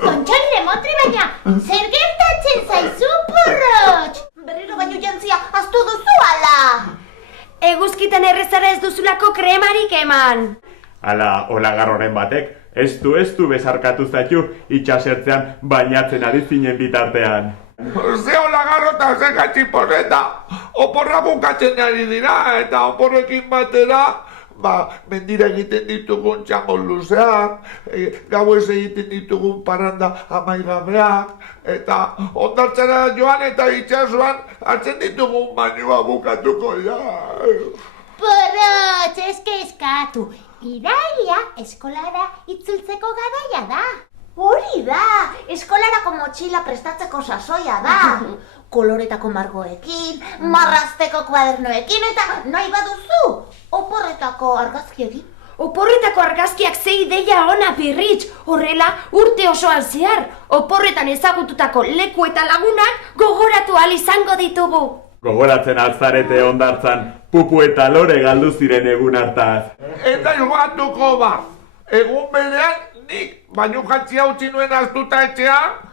Tontxori Lemotri, baina zer gertatzen zaizu, porrotx? Berriro baino jantzia, aztu duzu ala! Eguzkitan errezara ez duzulako kremarik eman. Ala, olagarroren batek, ez du besarkatu zaitu itxasertzean bainatzen ari zinen bitartean. Ze olagarro eta ze gatxiporreta, oporra bukatzen ari dira eta oporrekin batera, mendira egiten ditugun txango luzeak, gauez egiten ditugun parranda amaigabeak, eta ondartzara joan eta itxasuan hartzen ditugun bainua bukatuko ja. Porrotx, eskatu, irailia eskolara itzultzeko garaia da. Hori da, eskolarako motxila prestatzeko sasoia da. Koloretako margoekin, marrazteko kuadernoekin eta nahi baduzu, oporretako argazkiekin. Oporretako argazkiak ze ideia ona, Pirritx. Horrela, urte osoan zehar, oporretan ezagututako leku eta lagunak gogoratu ahal izango ditugu. Gogoratzen alzarete ondartzan, pupu eta lore galdu ziren egun hartaz. Eta jugatuko egun berean nik baino jantzia utzi nuen astuta etxean.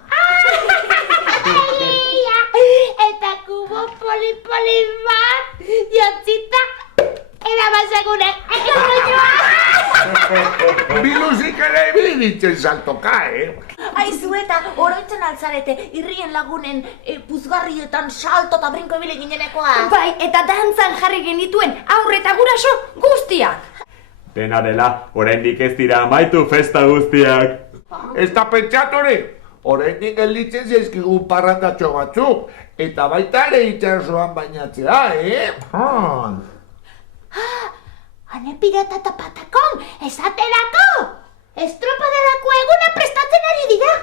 Eta kubo poli bat, jantzita, erabasegunen, Biluzik ere ibili nintzen saltoka, Aizu eta oroitzen altzarete irrien lagunen puzgarrietan salto eta brinko ibili ginenekoa. Bai, eta dantzan jarri genituen aurre eta guraso guztiak. Dena dela, oraindik ez dira amaitu festa guztiak. Ez da pentsatore, oraindik gelditzen zaizkigu parrandatxo batzuk, eta baita ere itxasoan bainatzea, Hane pirata eta patakon, esaterako! Estropadarako eguna prestatzen ari dira!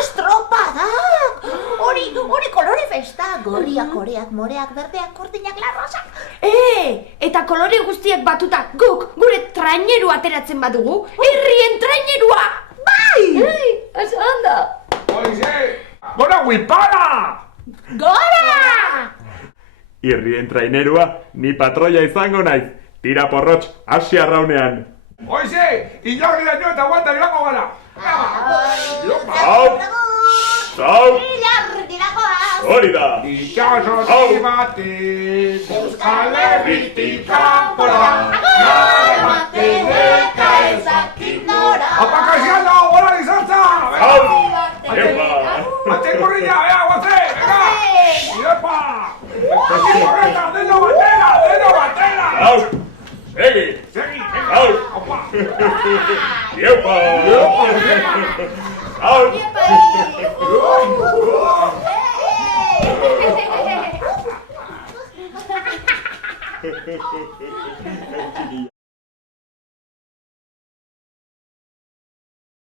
Estropadak! Hori kolore festa! Gorriak, oreak, moreak, berdeak, urdinak, larrosak! Eta kolore guztiak batuta guk gure traineru ateratzen badugu, herrien trainerua! Bai! Oso ondo! Oize, gora huipala! Gora! Irrien trainerua, ni patroia izango naiz. Tira porrotx, hasi arraunean. Oize, ilarri daño eta guanta joango gara! Hau! Zau! Ilarrirakoaz! Hori da! Itxasotik baten, Euskal Herritik kanpora, gara ematen eta ezakin nora. Apakasian da, hola izantza! Hau! Epa! Batzen korrina, guaze! Iepa! Horreta, deno batera! Hau! Segi! Segi! Hau! Opa! Iepa! Hau!